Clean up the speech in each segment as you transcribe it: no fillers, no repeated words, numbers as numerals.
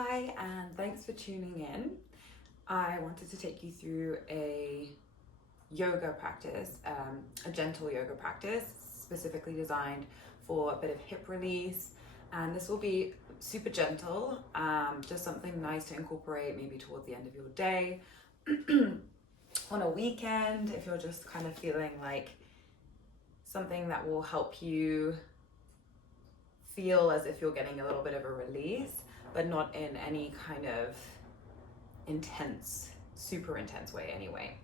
Hi, and thanks for tuning in. I wanted to take you through a yoga practice, a gentle yoga practice, specifically designed for a bit of hip release. And this will be super gentle, just something nice to incorporate maybe towards the end of your day, on a weekend, if you're just kind of feeling like something that will help you feel as if you're getting a little bit of a release, but not in any kind of intense, super intense way anyway.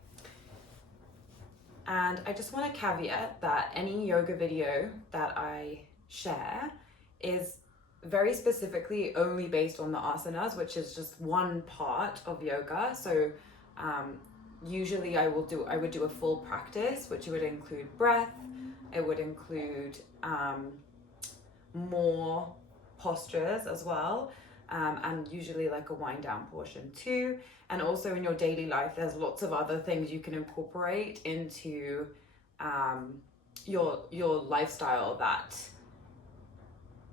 And I just want to caveat that any yoga video that I share is very specifically only based on the asanas, which is just one part of yoga. So usually I would do a full practice, which would include breath. It would include more postures as well, and usually like a wind down portion too. And also in your daily life, there's lots of other things you can incorporate into your lifestyle that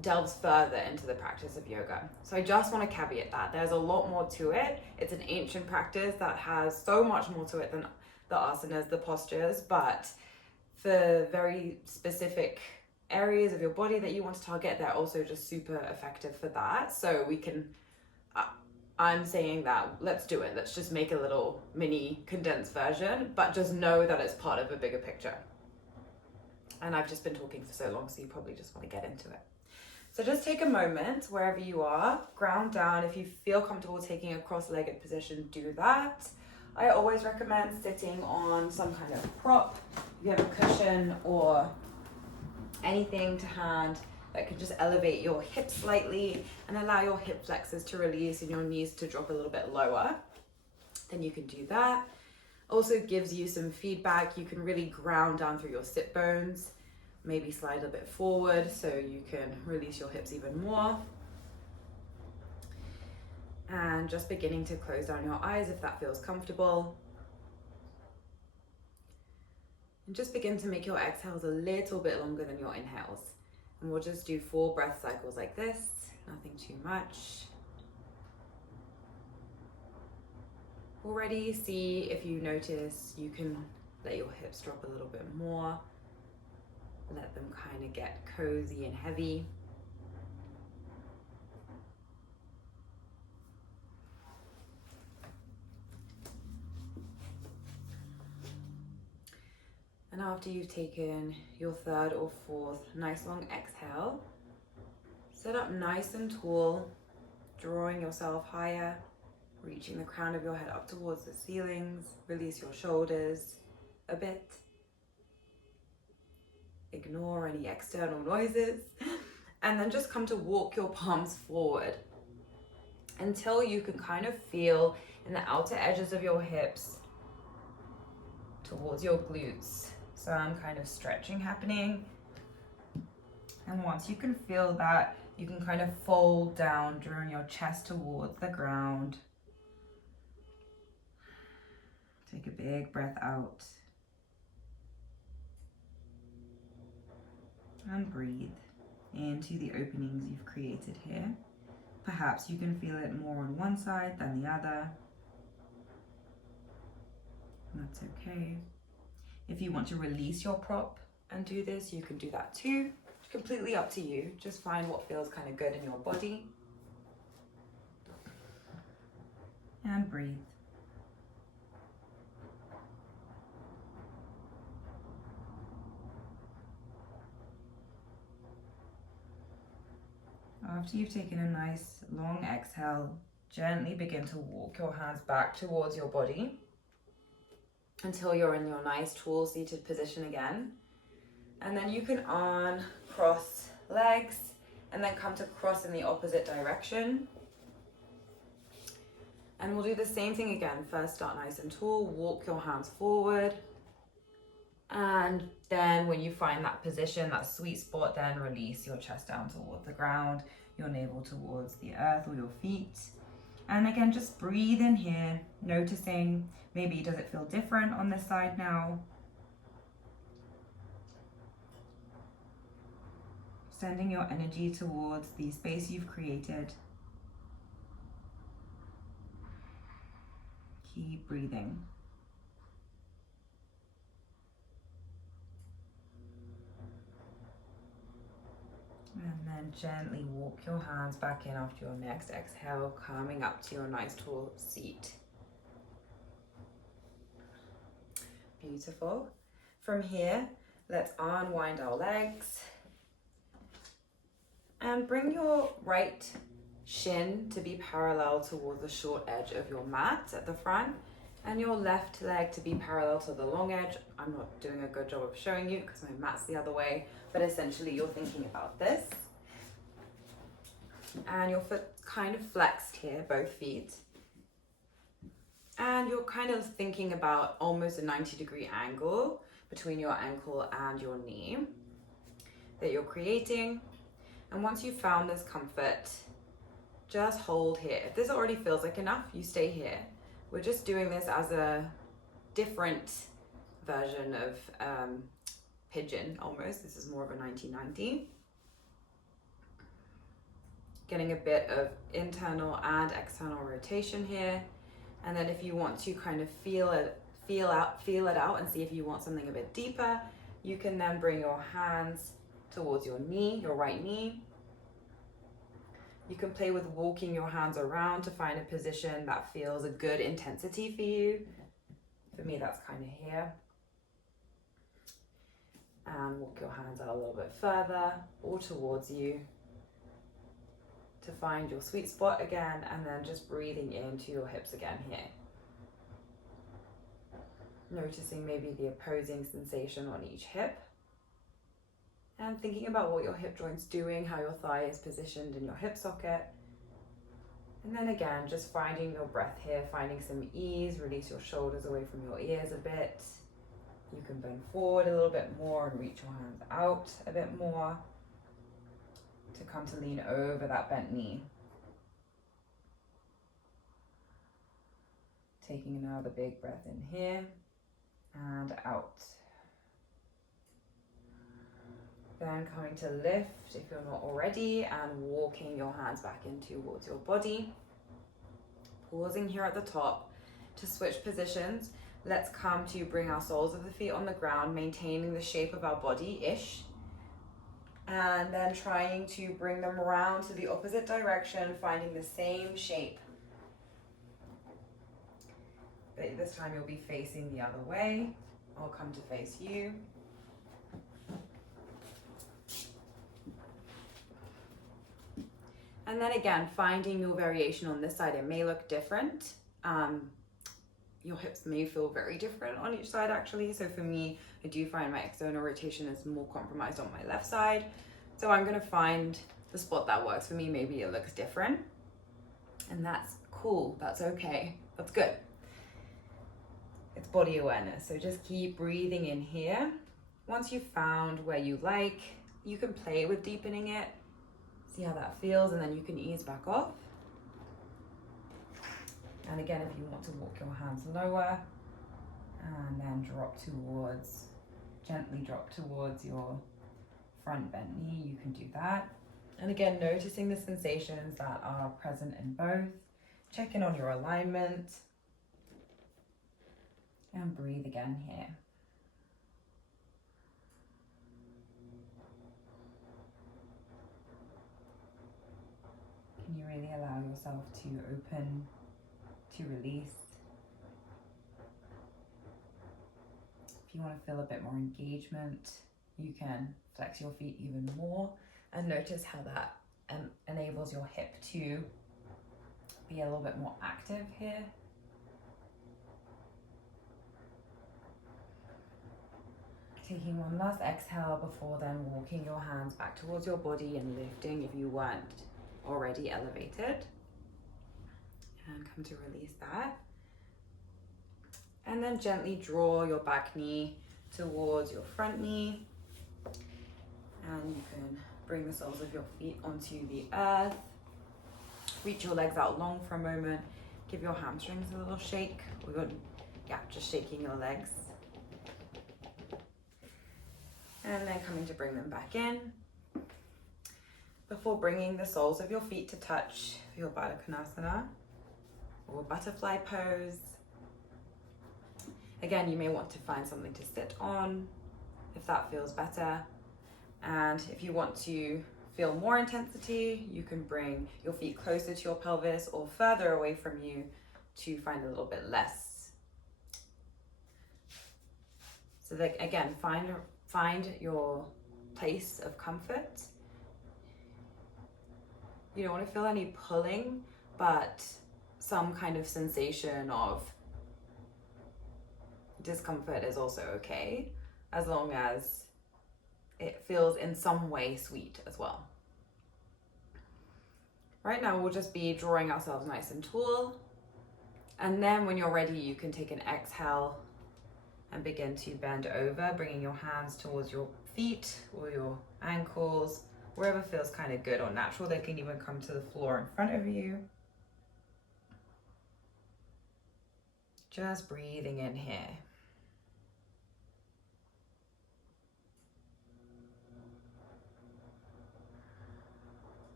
delves further into the practice of yoga. So I just want to caveat that there's a lot more to it. It's an ancient practice that has so much more to it than the asanas, the postures, but for very specific areas of your body that you want to target, they're also just super effective for that. So we can, I'm saying that let's do it. Let's just make a little mini condensed version, but just know that it's part of a bigger picture. And I've just been talking for so long, so you probably just want to get into it. So just take a moment wherever you are, ground down. If you feel comfortable taking a cross-legged position, do that. I always recommend sitting on some kind of prop. If you have a cushion or anything to hand that can just elevate your hips slightly and allow your hip flexors to release and your knees to drop a little bit lower, then you can do that. Also gives you some feedback. You can really ground down through your sit bones, maybe slide a bit forward so you can release your hips even more. And just beginning to close down your eyes if that feels comfortable. And just begin to make your exhales a little bit longer than your inhales. And we'll just do 4 breath cycles like this, nothing too much. Already see if you notice you can let your hips drop a little bit more. Let them kind of get cozy and heavy. And after you've taken your 3rd or 4th nice long exhale, sit up nice and tall, drawing yourself higher, reaching the crown of your head up towards the ceilings. Release your shoulders a bit. Ignore any external noises. And then just come to walk your palms forward until you can kind of feel in the outer edges of your hips towards your glutes. Some kind of stretching happening. And once you can feel that, you can kind of fold down, drawing your chest towards the ground. Take a big breath out. And breathe into the openings you've created here. Perhaps you can feel it more on one side than the other. And that's okay. If you want to release your prop and do this, you can do that too. It's completely up to you. Just find what feels kind of good in your body. And breathe. After you've taken a nice long exhale, gently begin to walk your hands back towards your body until you're in your nice tall seated position again. And then you can uncross legs and then come to cross in the opposite direction. And we'll do the same thing again. First, start nice and tall, walk your hands forward. And then when you find that position, that sweet spot, then release your chest down towards the ground, your navel towards the earth or your feet. And again, just breathe in here, noticing maybe does it feel different on this side now? Sending your energy towards the space you've created. Keep breathing. And then gently walk your hands back in after your next exhale, coming up to your nice tall seat. Beautiful. From here, let's unwind our legs and bring your right shin to be parallel towards the short edge of your mat at the front, and your left leg to be parallel to the long edge. I'm not doing a good job of showing you because my mat's the other way, but essentially you're thinking about this. And your foot kind of flexed here, both feet. And you're kind of thinking about almost a 90-degree angle between your ankle and your knee that you're creating. And once you've found this comfort, just hold here. If this already feels like enough, you stay here. We're just doing this as a different version of pigeon almost. This is more of a 90-90. Getting a bit of internal and external rotation here. And then if you want to kind of feel it out and see if you want something a bit deeper, you can then bring your hands towards your knee, your right knee. You can play with walking your hands around to find a position that feels a good intensity for you. For me, that's kind of here. And walk your hands out a little bit further or towards you to find your sweet spot again, and then just breathing into your hips again here. Noticing maybe the opposing sensation on each hip. And thinking about what your hip joint's doing, how your thigh is positioned in your hip socket. And then again, just finding your breath here, finding some ease, release your shoulders away from your ears a bit. You can bend forward a little bit more and reach your hands out a bit more to come to lean over that bent knee. Taking another big breath in here and out. Then coming to lift if you're not already, and walking your hands back in towards your body. Pausing here at the top to switch positions. Let's come to bring our soles of the feet on the ground, maintaining the shape of our body-ish. And then trying to bring them around to the opposite direction, finding the same shape. But this time you'll be facing the other way. I'll come to face you. And then again, finding your variation on this side. It may look different. Your hips may feel very different on each side actually. So for me, I do find my external rotation is more compromised on my left side. So I'm gonna find the spot that works for me. Maybe it looks different. And that's cool, that's okay, that's good. It's body awareness, so just keep breathing in here. Once you've found where you like, you can play with deepening it. See how that feels, and then you can ease back off. And again, if you want to walk your hands lower and then gently drop towards your front bent knee, you can do that. And again, noticing the sensations that are present in both. Check in on your alignment. And breathe again here. Can you really allow yourself to open, to release? If you want to feel a bit more engagement, you can flex your feet even more and notice how that enables your hip to be a little bit more active here. Taking one last exhale before then walking your hands back towards your body and lifting if you weren't already elevated. And come to release that. And then gently draw your back knee towards your front knee. And you can bring the soles of your feet onto the earth. Reach your legs out long for a moment. Give your hamstrings a little shake. Just shaking your legs. And then coming to bring them back in. Before bringing the soles of your feet to touch your Baddha Konasana or butterfly pose. Again, you may want to find something to sit on if that feels better. And if you want to feel more intensity, you can bring your feet closer to your pelvis or further away from you to find a little bit less. So that, again, find your place of comfort. You don't want to feel any pulling, but some kind of sensation of discomfort is also okay, as long as it feels in some way sweet as well. Right now we'll just be drawing ourselves nice and tall, and then when you're ready you can take an exhale and begin to bend over, bringing your hands towards your feet or your ankles, wherever feels kind of good or natural. They can even come to the floor in front of you. Just breathing in here.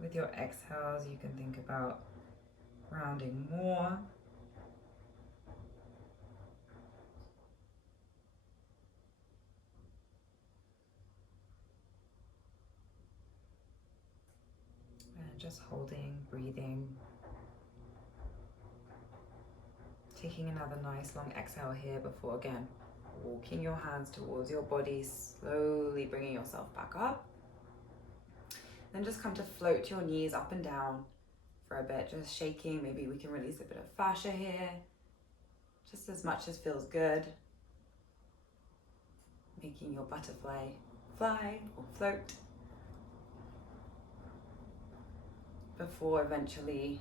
With your exhales, you can think about rounding more. And just holding, breathing. Taking another nice long exhale here before, again, walking your hands towards your body, slowly bringing yourself back up. Then just come to float your knees up and down for a bit, just shaking. Maybe we can release a bit of fascia here, just as much as feels good. Making your butterfly fly or float before eventually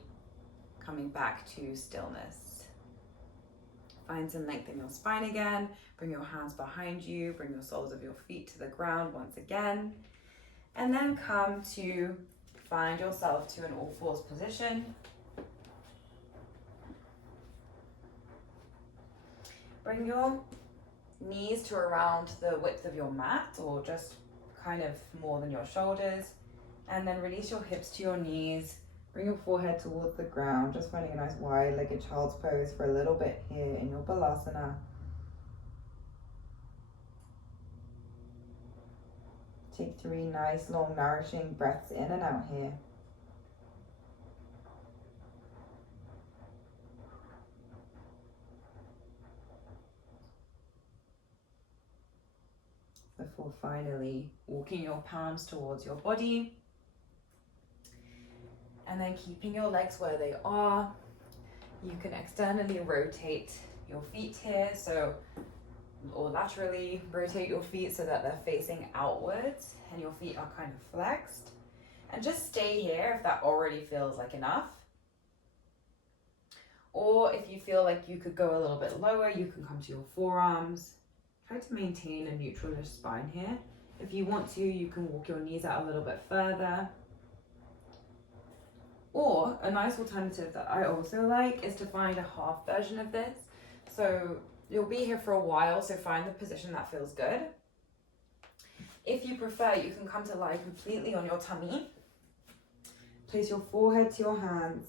coming back to stillness. Find some length in your spine again. Bring your hands behind you. Bring the soles of your feet to the ground once again. And then come to find yourself to an all fours position. Bring your knees to around the width of your mat, or just kind of more than your shoulders. And then release your hips to your knees. Bring your forehead towards the ground, just finding a nice wide-legged child's pose for a little bit here in your Balasana. Take 3 nice, long, nourishing breaths in and out here. Before finally walking your palms towards your body. And then keeping your legs where they are. You can externally rotate your feet here, or laterally rotate your feet so that they're facing outwards and your feet are kind of flexed. And just stay here if that already feels like enough. Or if you feel like you could go a little bit lower, you can come to your forearms. Try to maintain a neutralish spine here. If you want to, you can walk your knees out a little bit further. Or a nice alternative that I also like is to find a half version of this. So you'll be here for a while, so find the position that feels good. If you prefer, you can come to lie completely on your tummy. Place your forehead to your hands,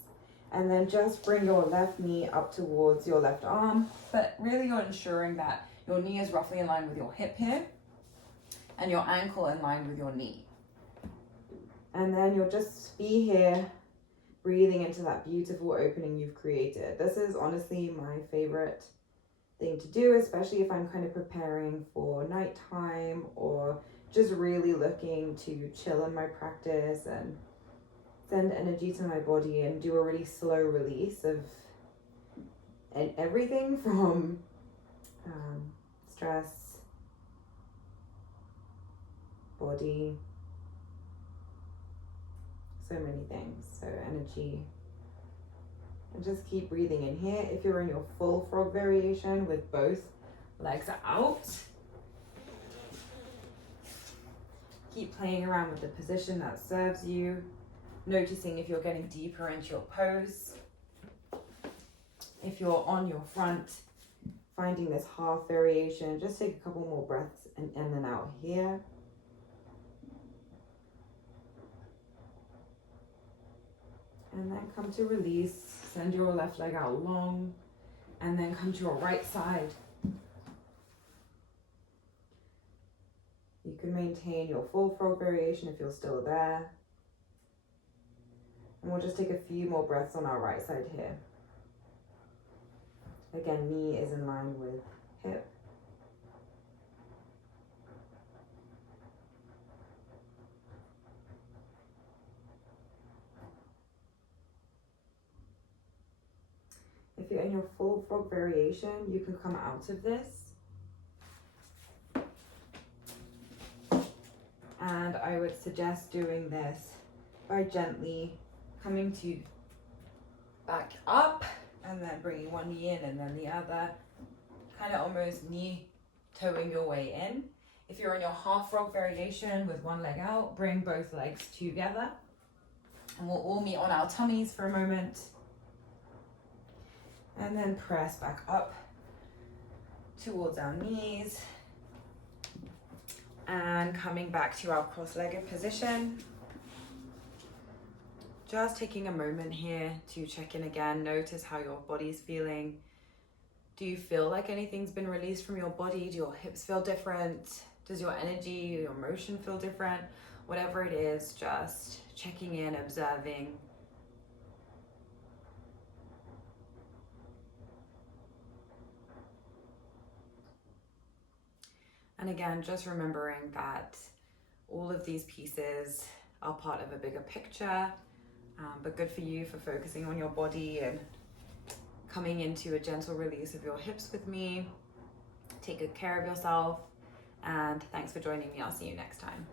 and then just bring your left knee up towards your left arm. But really you're ensuring that your knee is roughly in line with your hip here, and your ankle in line with your knee. And then you'll just be here, breathing into that beautiful opening you've created. This is honestly my favorite thing to do, especially if I'm kind of preparing for nighttime or just really looking to chill in my practice and send energy to my body and do a really slow release of everything from stress, body, so many things, so energy. And just keep breathing in here. If you're in your full frog variation with both legs out, keep playing around with the position that serves you, noticing if you're getting deeper into your pose. If you're on your front, finding this half variation, just take a couple more breaths in and out here. And then come to release. Send your left leg out long. And then come to your right side. You can maintain your full frog variation if you're still there. And we'll just take a few more breaths on our right side here. Again, knee is in line with hip. If you're in your full frog variation, you can come out of this. And I would suggest doing this by gently coming to back up and then bringing one knee in and then the other, kind of almost knee toeing your way in. If you're in your half frog variation with one leg out, bring both legs together. And we'll all meet on our tummies for a moment. And then press back up towards our knees. And coming back to our cross-legged position. Just taking a moment here to check in again. Notice how your body's feeling. Do you feel like anything's been released from your body? Do your hips feel different? Does your energy, your motion feel different? Whatever it is, just checking in, observing. And again, just remembering that all of these pieces are part of a bigger picture, but good for you for focusing on your body and coming into a gentle release of your hips with me. Take good care of yourself, and thanks for joining me. I'll see you next time.